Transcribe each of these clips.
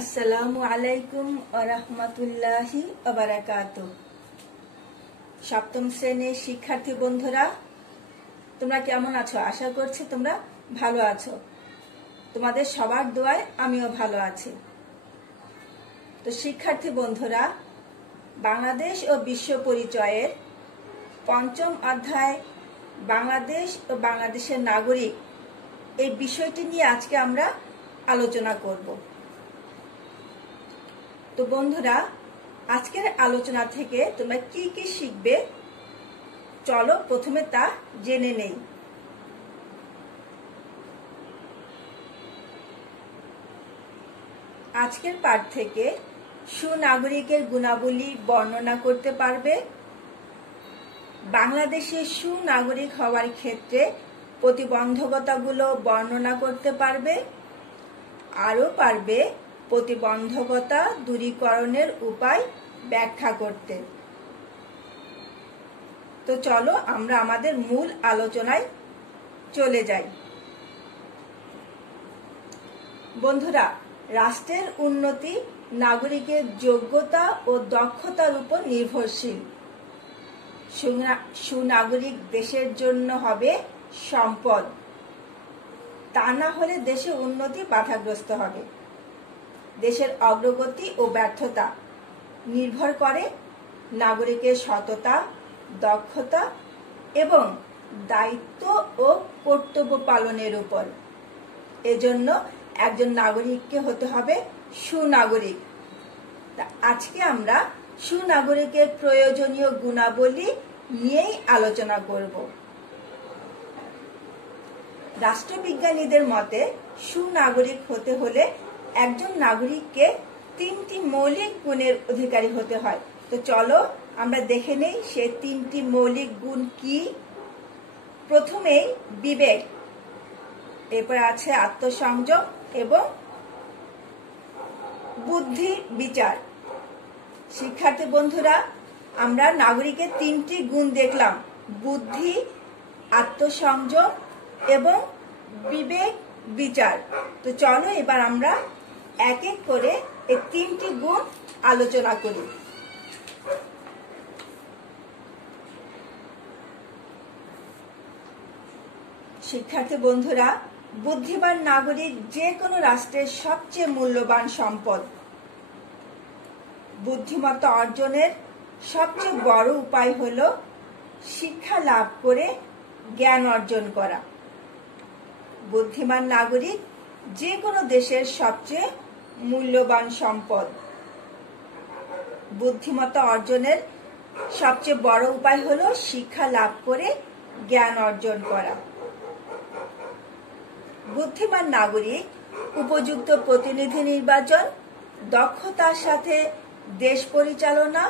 আসসালামু আলাইকুম ওয়া রাহমাতুল্লাহি ওয়া বারাকাতুহু। সপ্তম শ্রেণীর শিক্ষার্থী বন্ধুরা, তোমরা কেমন আছো? আশা করছি তোমরা ভালো আছো। তোমাদের সবার দোয়ায় আমিও ভালো আছি। তো শিক্ষার্থী বন্ধুরা, বাংলাদেশ ও বিশ্ব পরিচয়ের পঞ্চম অধ্যায় বাংলাদেশ ও বাংলাদেশের নাগরিক এই বিষয়টি নিয়ে আজকে আমরা আলোচনা করব। তো বন্ধুরা, আজকের আলোচনা থেকে তোমরা কি কি শিখবে চলো প্রথমে তা জেনে নেই। আজকের পাঠ থেকে সুনাগরিকের গুণাবলী বর্ণনা করতে পারবে, বাংলাদেশের সুনাগরিক হওয়ার ক্ষেত্রে প্রতিবন্ধকতাগুলো বর্ণনা করতে পারবে, আরও পারবে প্রতিবন্ধকতা দূরীকরণের উপায় ব্যাখ্যা করতে। তো চলো আমরা আমাদের মূল আলোচনায় চলে যাই। বন্ধুরা, রাষ্ট্রের উন্নতি নাগরিকের যোগ্যতা ও দক্ষতার উপর নির্ভরশীল। সুনাগরিক দেশের জন্য হবে সম্পদ, তা না হলে দেশের উন্নতি বাধাগ্রস্ত হবে। দেশের অগ্রগতি ও ব্যর্থতা নির্ভর করে নাগরিকের সততা, দক্ষতা এবং দায়িত্ব ও কর্তব্য পালনের উপর। এজন্য একজন নাগরিককে হতে হবে সুনাগরিক। আজকে আমরা সুনাগরিকের প্রয়োজনীয় গুণাবলী নিয়েই আলোচনা করব। রাষ্ট্রবিজ্ঞানীদের মতে সুনাগরিক হতে হলে একজন নাগরিককে তিনটি মৌলিক গুণের অধিকারী হতে হয়। তো চলো আমরা দেখে নেই সে তিনটি মৌলিক গুণ কি। প্রথমেই বিবেক, এরপর আছে আত্মসংযম এবং বুদ্ধি বিচার। শিক্ষার্থী বন্ধুরা, আমরা নাগরিকের তিনটি গুণ দেখলাম: বুদ্ধি, আত্মসংযম এবং বিবেক বিচার। তো চলো এবার আমরা এক এক করে এই তিনটি গুণ আলোচনা করি। শিক্ষার্থী বন্ধুরা, বুদ্ধিমান নাগরিক যে কোনো রাষ্ট্রের সবচেয়ে মূল্যবান সম্পদ। বুদ্ধিমত্তা অর্জনের সবচেয়ে বড় উপায় হলো শিক্ষা লাভ করে জ্ঞান অর্জন করা। বুদ্ধিমান নাগরিক যে কোনো দেশের সবচেয়ে মূল্যবান সম্পদ। বুদ্ধিমত্তা অর্জনের সবচেয়ে বড় উপায় হলো শিক্ষা লাভ করে জ্ঞান অর্জন করা। বুদ্ধিমান নাগরিক উপযুক্ত প্রতিনিধি নির্বাচন, দক্ষতার সাথে দেশ পরিচালনা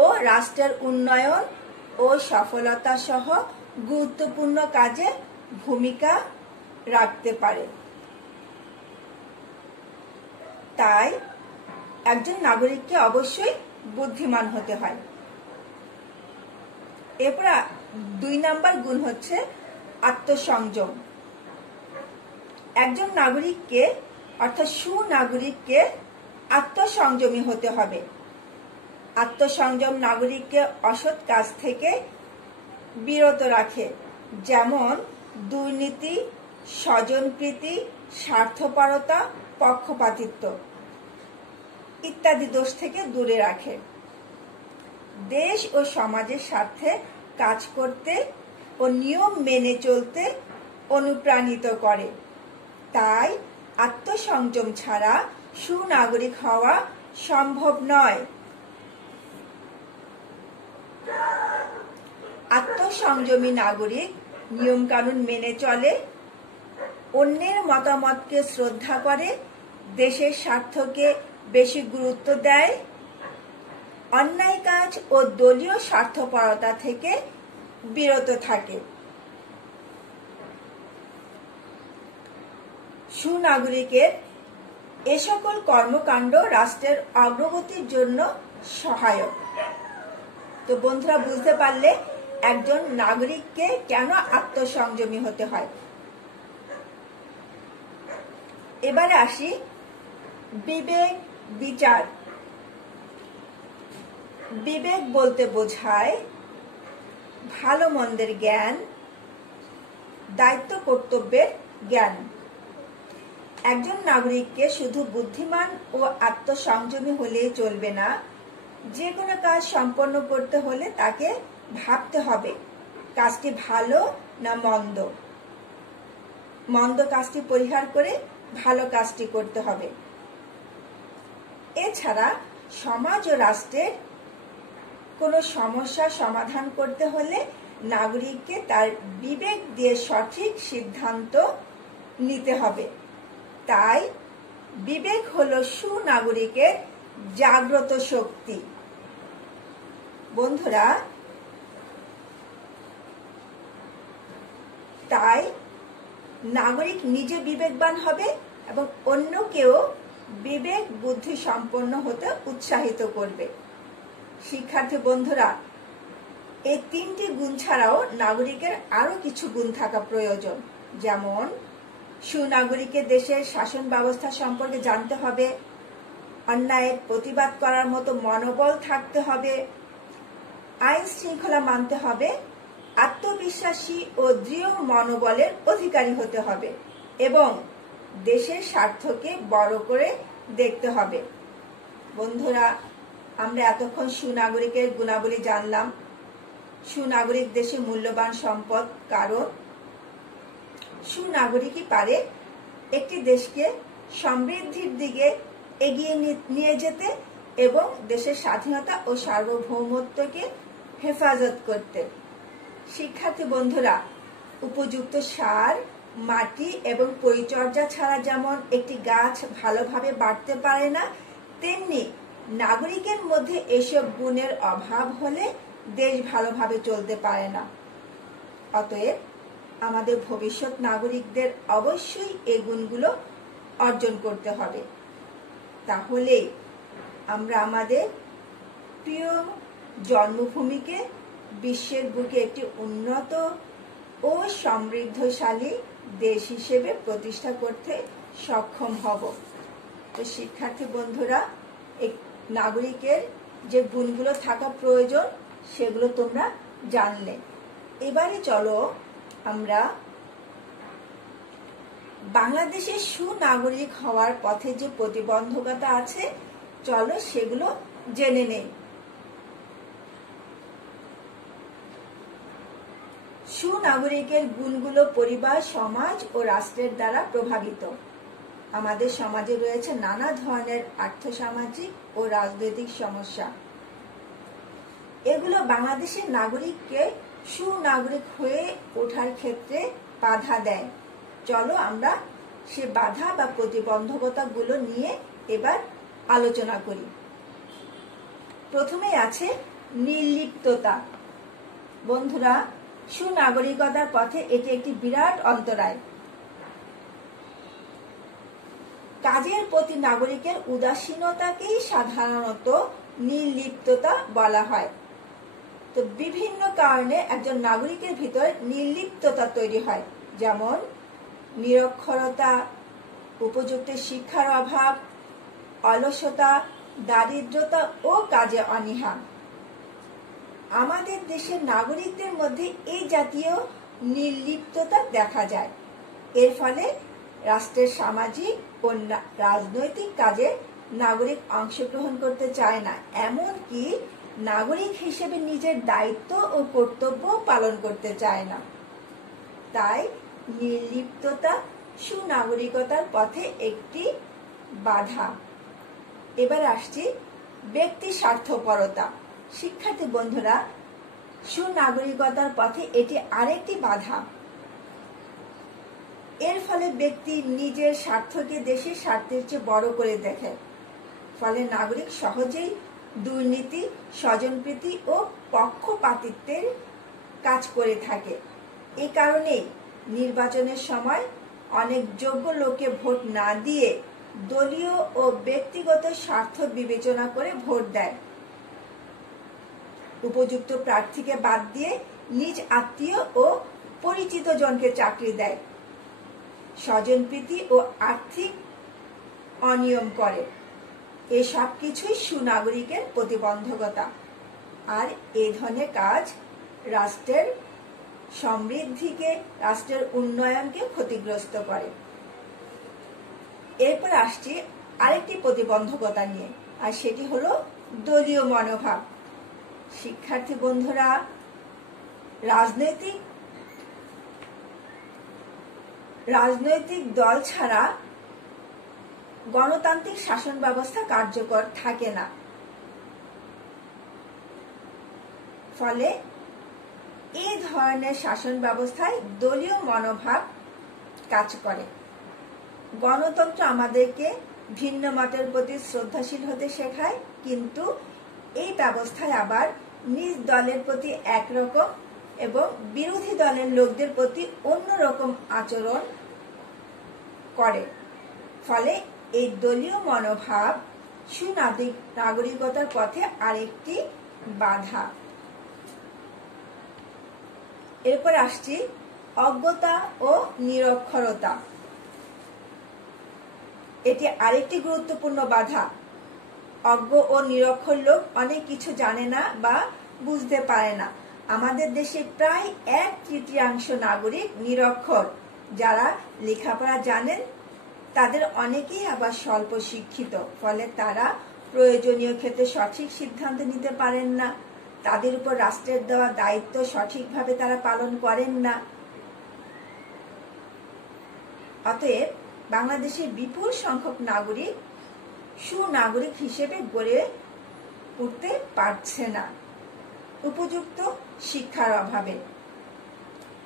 ও রাষ্ট্রের উন্নয়ন ও সফলতা সহ গুরুত্বপূর্ণ কাজে ভূমিকা রাখতে পারে। তাই একজন নাগরিককে অবশ্যই বুদ্ধিমান হতে হয়। এরপর ২ নম্বর গুণ হচ্ছে আত্মসংযম। একজন নাগরিককে অর্থাৎ সুনাগরিককে আত্মসংযমী হতে হবে। আত্মসংযম নাগরিককে অসৎ কাজ থেকে বিরত রাখে, যেমন দুর্নীতি, স্বজনপ্রীতি, স্বার্থপরতা, পক্ষপাতিত্ব ইত্যাদি দোষ থেকে দূরে রাখে। দেশ ও সমাজের স্বার্থে কাজ করতে ও নিয়ম মেনে চলতে অনুপ্রাণিত করে। তাই আত্মসংযম ছাড়া সুনাগরিক হওয়া সম্ভব নয়। আত্মসংযমী নাগরিক নিয়মকানুন মেনে চলে, অন্যের মতামতকে শ্রদ্ধা করে, দেশের স্বার্থকে বেশি গুরুত্ব দেয়, অন্যায় কাজ ও দলীয় স্বার্থপরতা থেকে বিরত থাকে। সুনাগরিকের এ সকল কর্মকাণ্ড রাষ্ট্রের অগ্রগতির জন্য সহায়ক। তো বন্ধুরা, বুঝতে পারলে একজন নাগরিককে কেন আত্মসংযমী হতে হয়। এবারে আসি বিবেক বিচার। বিবেক বলতে বোঝায় ভালো মন্দের জ্ঞান, দায়িত্ব কর্তব্যের জ্ঞান। একজন নাগরিককে শুধু বুদ্ধিমান ও আত্মসংযমী হলেই চলবে না, যে কোনো কাজ সম্পন্ন করতে হলে তাকে ভাবতে হবে কাজটি ভালো না মন্দ। মন্দ কাজটি পরিহার করে ভালো কাজটি করতে হবে। এছাড়া সমাজ ও রাষ্ট্রের কোনো সমস্যা সমাধান করতে হলে নাগরিককে তার বিবেক দিয়ে সঠিক সিদ্ধান্ত নিতে হবে। তাই বিবেক হলো সুনাগরিকের জাগ্রত শক্তি। বন্ধুরা, তাই নাগরিক নিজে বিবেকবান হবে এবং অন্যকেও বিবেক বুদ্ধি সম্পন্ন হতে উৎসাহিত করবে। শিক্ষার্থী বন্ধুরা, এই তিনটি গুণ ছাড়াও নাগরিকের আরো কিছু গুণ থাকা প্রয়োজন। যেমন সুনাগরিকের দেশের শাসন ব্যবস্থা সম্পর্কে জানতে হবে, অন্যায়ের প্রতিবাদ করার মতো মনোবল থাকতে হবে, আইন শৃঙ্খলা মানতে হবে, আত্মবিশ্বাসী ও দৃঢ় মনোবলের অধিকারী হতে হবে এবং দেশের স্বার্থকে বড় করে দেখতে হবে। বন্ধুরা, আমরা এতক্ষণ সুনাগরিকের গুণাবলী জানলাম। সুনাগরিক দেশে মূল্যবান সম্পদ, কারণ সুনাগরিকই পারে একটি দেশকে সমৃদ্ধির দিকে এগিয়ে নিয়ে যেতে এবং দেশের স্বাধীনতা ও সার্বভৌমত্বকে হেফাজত করতে। শিক্ষার্থী বন্ধুরা, উপযুক্ত সার, মাটি এবং পরিচর্যা ছাড়া যেমন একটি গাছ ভালোভাবে বাড়তে পারে না, তেমনি নাগরিকের মধ্যে এসব গুণের অভাব হলে দেশ ভালোভাবে চলতে পারে না। অতএব আমাদের ভবিষ্যৎ নাগরিকদের অবশ্যই এই গুণগুলো অর্জন করতে হবে। তাহলেই আমরা আমাদের প্রিয় জন্মভূমিকে বিশ্বের বুকে একটি উন্নত ও সমৃদ্ধশালী দেশ হিসেবে প্রতিষ্ঠা করতে সক্ষম হব। তো শিক্ষার্থী বন্ধুরা, এই নাগরিকের যে গুণগুলো থাকা প্রয়োজন সেগুলো তোমরা জানলে। এবারে চলো আমরা বাংলাদেশের সুনাগরিক হওয়ার পথে যে প্রতিবন্ধকতা আছে, চলো সেগুলো জেনে নেই। সুনাগরিকের গুণগুলো পরিবার, সমাজ ও রাষ্ট্রের দ্বারা প্রভাবিত। আমাদের সমাজে রয়েছে নানা ধরনের আর্থসামাজিক ও রাজনৈতিক সমস্যা। এগুলো বাংলাদেশের নাগরিককে সুনাগরিক হয়ে ওঠার ক্ষেত্রে বাধা দেয়। চলো আমরা সে বাধা বা প্রতিবন্ধকতাগুলো নিয়ে এবার আলোচনা করি। প্রথমে আছে নির্লিপ্ততা। বন্ধুরা, সুনাগরিকতার পথে এটি একটি বিরাট অন্তরায়। কাজের প্রতি নাগরিকের উদাসীনতাকেই সাধারণত নির্লিপ্ততা বলা হয়। তো বিভিন্ন কারণে একজন নাগরিকের ভিতর নির্লিপ্ততা তৈরি হয়, যেমন নিরক্ষরতা, উপযুক্ত শিক্ষার অভাব, অলসতা, দারিদ্রতা ও কাজে অনীহা। আমাদের দেশের নাগরিকদের মধ্যে এই জাতীয় নির্লিপ্ততা দেখা যায়। এর ফলে রাষ্ট্রের সামাজিক ও রাজনৈতিক কাজে নাগরিক অংশগ্রহণ করতে চায় না, এমনকি নাগরিক হিসেবে নিজের দায়িত্ব ও কর্তব্য পালন করতে চায় না। তাই নির্লিপ্ততা সুনাগরিকতার পথে একটি বাধা। এবার আসছি ব্যক্তি স্বার্থপরতা। শিক্ষার্থী বন্ধুরা, সুনাগরিকতার পথে এটি আরেকটি বাধা। এর ফলে ব্যক্তি নিজের স্বার্থকে দেশের স্বার্থের চেয়ে বড় করে দেখে। ফলে নাগরিক সহজেই দুর্নীতি, স্বজনপ্রীতি ও পক্ষপাতিত্বের কাজ করে থাকে। এই কারণে নির্বাচনের সময় অনেক যোগ্য লোককে ভোট না দিয়ে দলীয় ও ব্যক্তিগত স্বার্থ বিবেচনা করে ভোট দেয়। উপযুক্ত প্রার্থীকে বাদ দিয়ে নিজ আত্মীয় ও পরিচিত জনকে চাকরি দেয়। স্বজনপ্রীতি ও আর্থিক অনিয়ম করে। এসব কিছুই সুনাগরিকের প্রতিবন্ধকতা। আর এই ধরনের কাজ রাষ্ট্রের সমৃদ্ধিকে, রাষ্ট্রের উন্নয়নকে ক্ষতিগ্রস্ত করে। এরপর আসছি আরেকটি প্রতিবন্ধকতা নিয়ে, আর সেটি হলো দলীয় মনোভাব। শিক্ষার্থী বন্ধুরা, রাজনৈতিক দল ছাড়া গণতান্ত্রিক শাসন ব্যবস্থা কার্যকর থাকে না। ফলে এই ধরনের শাসন ব্যবস্থায় দলীয় মনোভাব কাজ করে। গণতন্ত্র আমাদেরকে ভিন্ন মতের প্রতি শ্রদ্ধাশীল হতে শেখায়, কিন্তু এই ব্যবস্থায় আবার নিজ দলের প্রতি একরকম এবং বিরোধী দলের লোকদের প্রতি অন্যরকম আচরণ করে। ফলে এই দলীয় মনোভাব সুনাগরিকতার পথে আরেকটি বাধা। এরপর আসছি অজ্ঞতা ও নিরক্ষরতা। এটি আরেকটি গুরুত্বপূর্ণ বাধা। অজ্ঞ ও নিরক্ষর লোক অনেক কিছু জানে না বা বুঝতে পারে না। আমাদের দেশে প্রায় 1/3 নাগরিক নিরক্ষর। যারা লেখাপড়া জানেন তাদের অনেকেই আবার স্বল্প শিক্ষিত। ফলে তারা প্রয়োজনীয় ক্ষেত্রে সঠিক সিদ্ধান্ত নিতে পারেন না। তাদের উপর রাষ্ট্রের দেওয়া দায়িত্ব সঠিকভাবে তারা পালন করেন না। অতএব বাংলাদেশের বিপুল সংখ্যক নাগরিক সুনাগরিক হিসেবে গড়ে উঠতে পারছে না উপযুক্ত শিক্ষার অভাবে।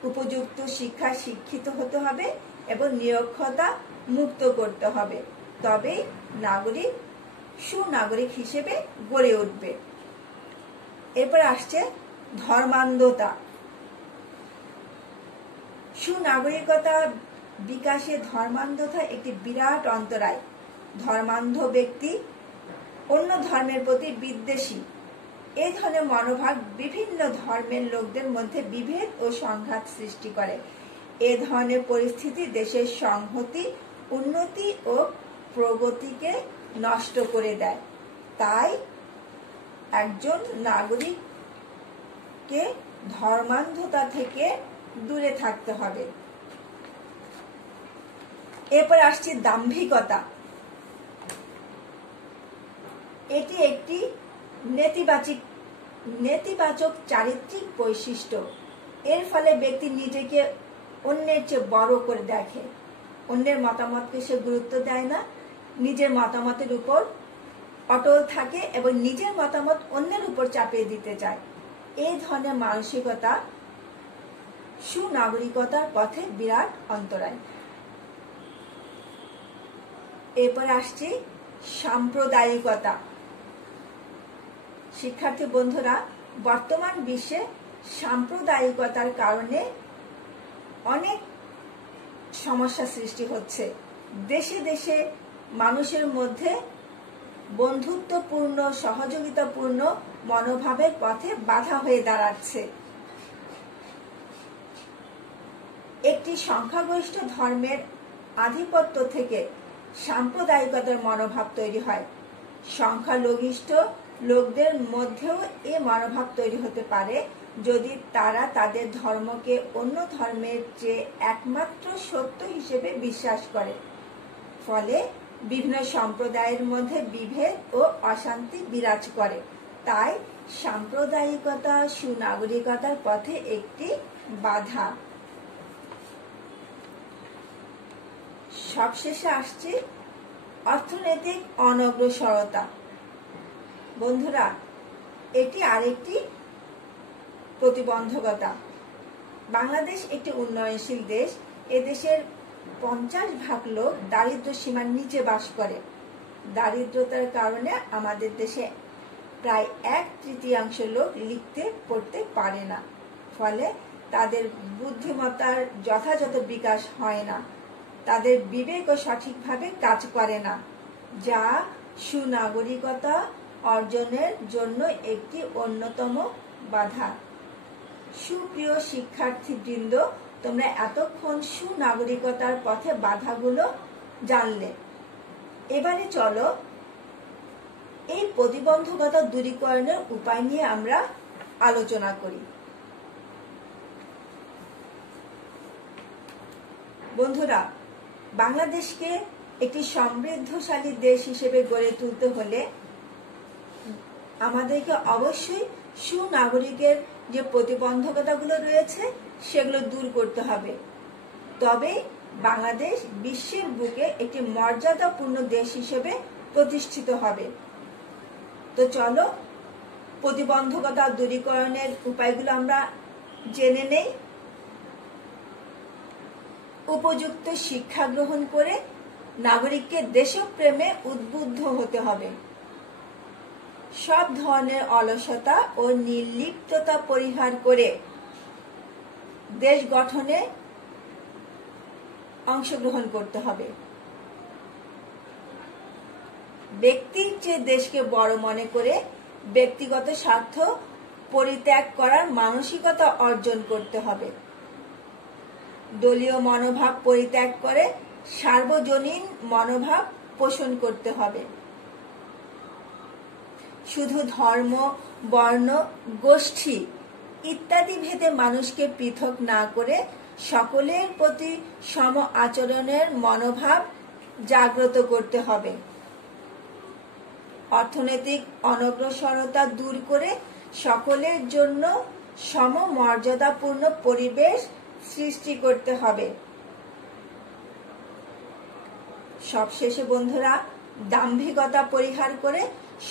উপযুক্ত শিক্ষায় শিক্ষিত হতে হবে এবং নিরক্ষরতা মুক্ত করতে হবে, তবেই নাগরিক সুনাগরিক হিসেবে গড়ে উঠবে। এরপর আসছে ধর্মান্ধতা। সুনাগরিকতা বিকাশে ধর্মান্ধতা একটি বিরাট অন্তরায়। ধর্মান্ধ ব্যক্তি অন্য ধর্মের প্রতি বিদ্বেষী। এই ধরনের মনোভাব বিভিন্ন ধর্মের লোকদের মধ্যে বিভেদ ও সংঘাত সৃষ্টি করে। এ ধরনের পরিস্থিতি দেশের সংহতি, উন্নতি ও প্রগতিকে নষ্ট করে দেয়। তাই একজন নাগরিককে ধর্মান্ধতা থেকে দূরে থাকতে হবে। এরপর আসছে দাম্ভিকতা। এটি একটি নেতিবাচক চারিত্রিক বৈশিষ্ট্য। এর ফলে ব্যক্তি নিজেকে অন্যের চেয়ে বড় করে দেখে। অন্যের মতামতকে সে গুরুত্ব দেয় না, নিজের মতামতের উপর অটল থাকে এবং নিজের মতামত অন্যের উপর চাপিয়ে দিতে চায়। এই ধরনের মানসিকতা সুনাগরিকতার পথে বিরাট অন্তরায়। এরপর আসছে সাম্প্রদায়িকতা। শিক্ষার্থী বন্ধুরা, বর্তমান বিশ্বে সাম্প্রদায়িকতার কারণে অনেক সমস্যা সৃষ্টি হচ্ছে। দেশে দেশে মানুষের মধ্যে বন্ধুত্বপূর্ণ, সহযোগিতাপূর্ণ মনোভাবের পথে বাধা হয়ে দাঁড়াচ্ছে। একটি সংখ্যাগরিষ্ঠ ধর্মের আধিপত্য থেকে সাম্প্রদায়িকতার মনোভাব তৈরি হয়। সংখ্যালঘিষ্ঠ লোকদের মধ্যেও এ মনোভাব তৈরি হতে পারে যদি তারা তাদের ধর্মকে অন্য ধর্মের চেয়ে একমাত্র সত্য হিসেবে বিশ্বাস করে। ফলে বিভিন্ন সম্প্রদায়ের মধ্যে বিভেদ ও অশান্তি বিরাজ করে। তাই সাম্প্রদায়িকতা সুনাগরিকতার পথে একটি বাধা। সবশেষে আসছে অর্থনৈতিক অনগ্রসরতা। বন্ধুরা, এটি আরেকটি প্রতিবন্ধকতা। বাংলাদেশ একটি উন্নয়নশীল দেশ। এদেশের 50% লোক দারিদ্র সীমার নিচে বাস করে। দারিদ্রতার কারণে আমাদের দেশে প্রায় 1/3 লোক লিখতে পড়তে পারে না। ফলে তাদের বুদ্ধিমত্তার যথাযথ বিকাশ হয় না, তাদের বিবেকও সঠিকভাবে কাজ করে না, যা সুনাগরিকতা অর্জনের জন্য একটি অন্যতম বাধা। সুপ্রিয় শিক্ষার্থীবৃন্দ, তোমরা এতক্ষণ সুনাগরিকতার পথে বাধাগুলো জানলে। এবারে চলো এই প্রতিবন্ধকতা দূরীকরণের উপায় নিয়ে আমরা আলোচনা করি। বন্ধুরা, বাংলাদেশকে একটি সমৃদ্ধশালী দেশ হিসেবে গড়ে তুলতে হলে আমাদেরকে অবশ্যই সুনাগরিকের যে প্রতিবন্ধকতাগুলো রয়েছে সেগুলো দূর করতে হবে। তবে বাংলাদেশ বিশ্বের বুকে একটি মর্যাদাপূর্ণ দেশ হিসেবে প্রতিষ্ঠিত হবে। তো চলো প্রতিবন্ধকতা দূরীকরণের উপায়গুলো আমরা জেনে নেই। উপযুক্ত শিক্ষা গ্রহণ করে নাগরিককে দেশপ্রেমে উদ্বুদ্ধ হতে হবে। সব ধরনের অলসতা ও নির্লিপ্ততা পরিহার করে দেশ গঠনে অংশগ্রহণ করতে হবে। ব্যক্তির চেয়ে দেশকে বড় মনে করে ব্যক্তিগত স্বার্থ পরিত্যাগ করার মানসিকতা অর্জন করতে হবে। দলীয় মনোভাব পরিত্যাগ করে সার্বজনীন মনোভাব পোষণ করতে হবে। শুধু ধর্ম, বর্ণ, গোষ্ঠী ইত্যাদি ভেদে মানুষকে পৃথক না করে সকলের প্রতি সম আচরণের মনোভাব জাগ্রত করতে হবে। অর্থনৈতিক অনগ্রসরতা দূর করে সকলের জন্য সমমর্যাদাপূর্ণ পরিবেশ সৃষ্টি করতে হবে। সবশেষে বন্ধুরা, দাম্ভিকতা পরিহার করে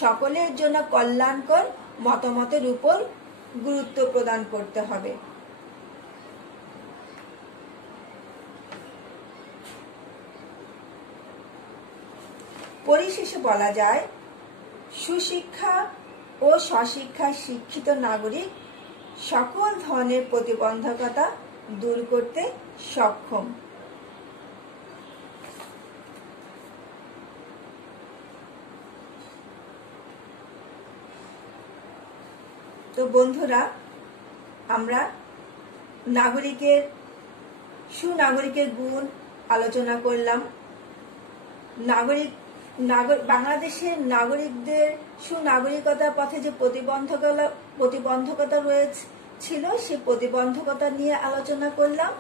সকলের জন্য কল্যাণকর মতামতের উপর গুরুত্ব প্রদান করতে হবে। পরিশেষে বলা যায়, সুশিক্ষা ও স্বশিক্ষায় শিক্ষিত নাগরিক সকল ধরনের প্রতিবন্ধকতা দূর করতে সক্ষম। তো বন্ধুরা, আমরা সুনাগরিকের গুণ আলোচনা করলাম। বাংলাদেশের নাগরিকদের সুনাগরিকতার পথে যে প্রতিবন্ধকতা ছিল সে প্রতিবন্ধকতা নিয়ে আলোচনা করলাম।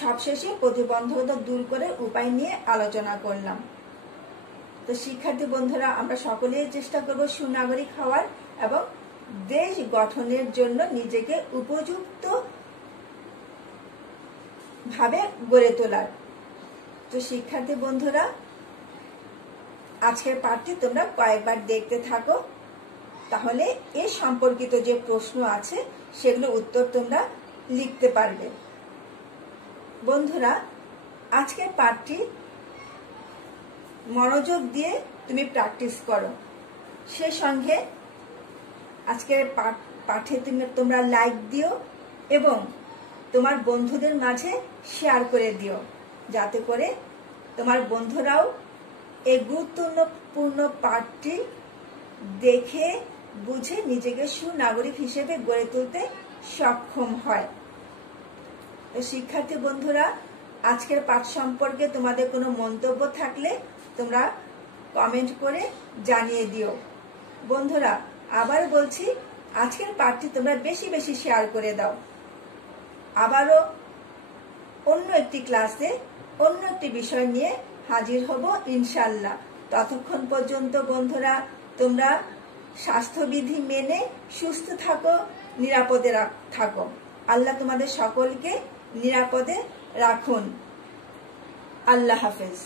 সবশেষে প্রতিবন্ধকতা দূর করে উপায় নিয়ে আলোচনা করলাম। তো শিক্ষার্থী বন্ধুরা, আমরা সকলেই চেষ্টা করব সুনাগরিক হওয়ার এবং দেশ গঠনের জন্য নিজেকে উপযুক্ত ভাবে গড়ে তোলার। তো শিক্ষার্থী বন্ধুরা, আজকের পাঠটি তোমরা কয়েকবার দেখতে থাকো, তাহলে এ সম্পর্কিত যে প্রশ্ন আছে সেগুলো উত্তর তোমরা লিখতে পারবে। বন্ধুরা, আজকের পাঠটি মনোযোগ দিয়ে তুমি প্র্যাকটিস করো। সে সঙ্গে আজকের পাঠে তোমরা লাইক দিও এবং তোমার বন্ধুদের মাঝে শেয়ার করে দিও, যাতে করে তোমার বন্ধুরাও এই গুরুত্বপূর্ণ পাঠটি দেখে বুঝে নিজেকে সুনাগরিক হিসেবে গড়ে তুলতে সক্ষম হয়। তো শিক্ষার্থী বন্ধুরা, আজকের পাঠ সম্পর্কে তোমাদের কোনো মন্তব্য থাকলে তোমরা কমেন্ট করে জানিয়ে দিও। বন্ধুরা, আবার বলছি, আজকের পাঠটি তোমরা বেশি বেশি শেয়ার করে দাও। আবারও অন্য একটি ক্লাসে অন্য একটি বিষয় নিয়ে হাজির হব ইনশাআল্লাহ। ততক্ষণ পর্যন্ত বন্ধুরা, তোমরা স্বাস্থ্যবিধি মেনে সুস্থ থাকো, নিরাপদে থাকো। আল্লাহ তোমাদের সকলকে নিরাপদে রাখুন। আল্লাহ হাফেজ।